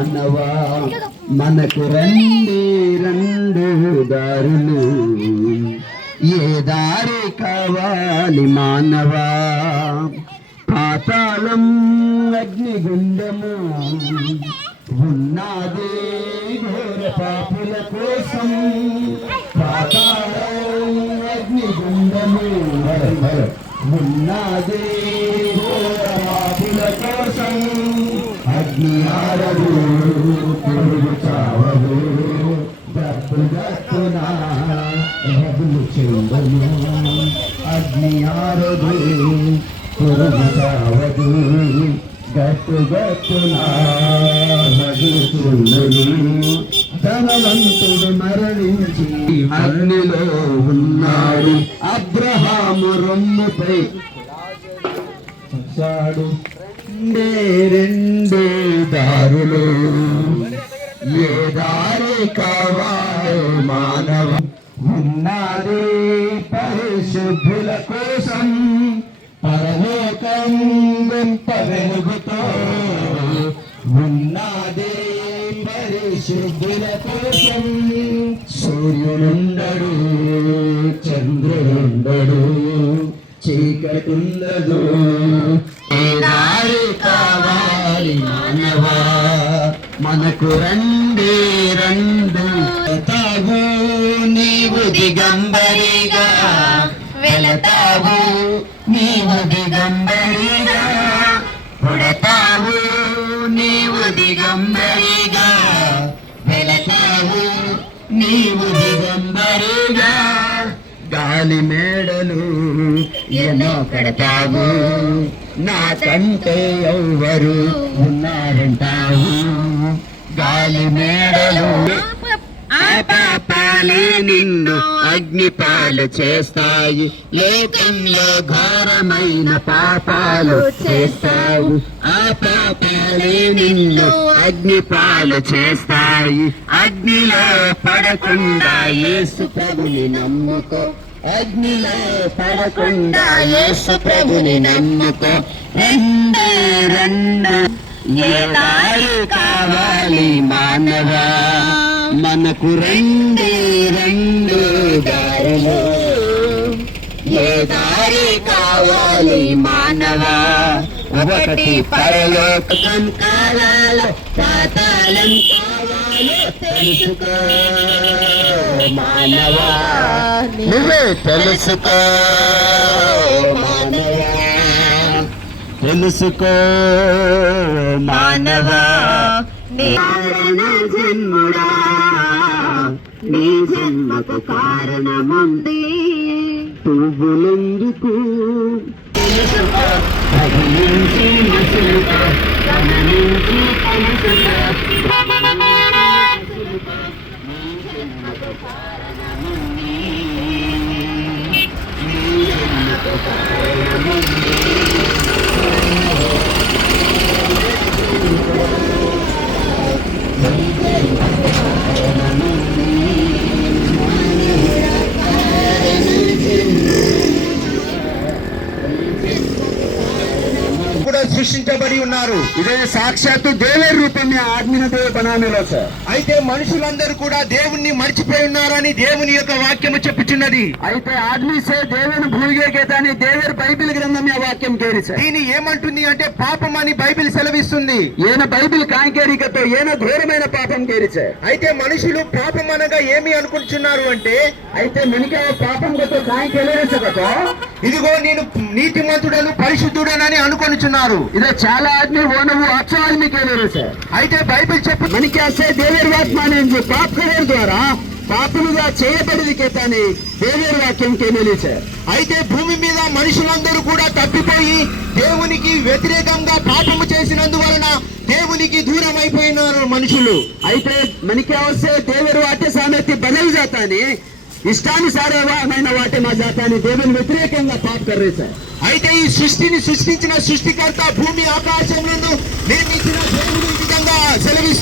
మానవా? మనకు రండి రెండు దారులు. ఏ దారి కావాలి మానవా? పాతాళం అగ్నిగుండము. ఉన్నది ఘోర పాపుల కోసం. పాతాళం అగ్నిగుండము. ఉన్నది రగులు చెందను అగ్ని ఆరదు పురుగు చావదు గట్టు గట్టున రగులుచుండను ధనవంతుడు మరణించి అగ్నిలో ఉన్నాడు అబ్రహాము రొమ్ముపై చూశాడు రెండే దారులు ఏ దారి కావాలో మానవ ఉన్నది పరిశుద్ధుల కోసం పరలోకం గొప్ప వెలుగుతో ఉన్నది పరిశుద్ధుల కోసం సూర్యుడుండడు చంద్రుడుండడు చీకటుండదు కావాలి మానవా మనకు రండి రెండు. తాగు నీవు దిగంబరిగా. వెళతావు నీవు దిగంబరిగా. పుడతావు నీవు దిగంబరిగా. వెళతావు నీవు దిగంబరిగా. గాలి మేడలు ఎన్నో కడతావు. నాకంటే ఎవ్వరు ఉన్నారంటావు. గాలి మేడలు పాపాలే నిన్ను అగ్నిపాలు చేస్తాయి. లోకంలో ఘోరమైన పాపాలు చేస్తావు ఆ పాపాలే నిన్ను అగ్నిపాలు చేస్తాయి. అగ్నిలో పడకుండా యేసు ప్రభుని నమ్ముకో. అగ్నిలో పడకుండా యేసు ప్రభుని నమ్ముకో. రెండు రెండు ఏ కావాలి మానవా? మనకు రెండు రెండు దారులు ఏ దారి కావాలి మానవా? ఒకటి పరలోకం కావాలో పాతాళం కావాలో తెలుసుకో. మానవా నువ్వే తెలుసుకో. మానవా తెలుసుకో. మానవా కారణ జన్ముడా. నీ జన్మకు కారణముంది. పువ్వులెందుకు? తెలుసుకో ఉన్నారు. ఇదే సాక్షాత్తు దేవే రూపమే ఆత్మీయ దేవ బనానిలో సార్. అయితే మనుషులందరూ కూడా దేవుణ్ణి మర్చిపోయి ఉన్నారని దేవుని యొక్క వాక్యము చెప్పుచున్నది. అయితే ఆజ్ఞసే దేవుని భూగే అని దేవేరు బైబిల్ గ్రంథం వాక్యం చేరి సార్. దీని ఏమంటుంది అంటే పాపం అని బైబిల్ సెలవిస్తుంది. ఏన బైబిల్ కాంకేరికతో ఏన ఘోరమైన పాపం కేరి అయితే మనుషులు పాపం అనగా ఏమి అనుకుంటున్నారు అంటే అయితే మనకి పాపం గతో కాంకేరే ఇదిగో నేను నీతిమంతుడను పరిశుద్ధుడనని అనుకొనిచున్నారు. ఇదే చాలా ఆద్మీ ఓనవు అక్షరాత్మికేవేరు సార్. అయితే బైబిల్ చెప్పు. మనకి అసే అనేది పాపకరేర్ ద్వారా పాపులుగా చేయబడింది కేతని దేవేరు వాక్యం కేమేలి సార్. అయితే భూమి మీద మనుషులందరూ కూడా తప్పిపోయి దేవునికి వ్యతిరేకంగా పాపము చేసినందువలన దేవునికి దూరం అయిపోయినారు మనుషులు. అయితే మనకి వస్తే దేవేరు వాక్య సామెత్తి బదలు చేతాని ఇష్టానుసారమైన వాటి మా జాతాన్ని దేవుని వ్యతిరేకంగా పాప కర్రే సార్. అయితే ఈ సృష్టిని సృష్టించిన సృష్టికర్త భూమి ఆకాశం నిర్మించిన దేవుడు ఈ విధంగా సెలవిస్తారు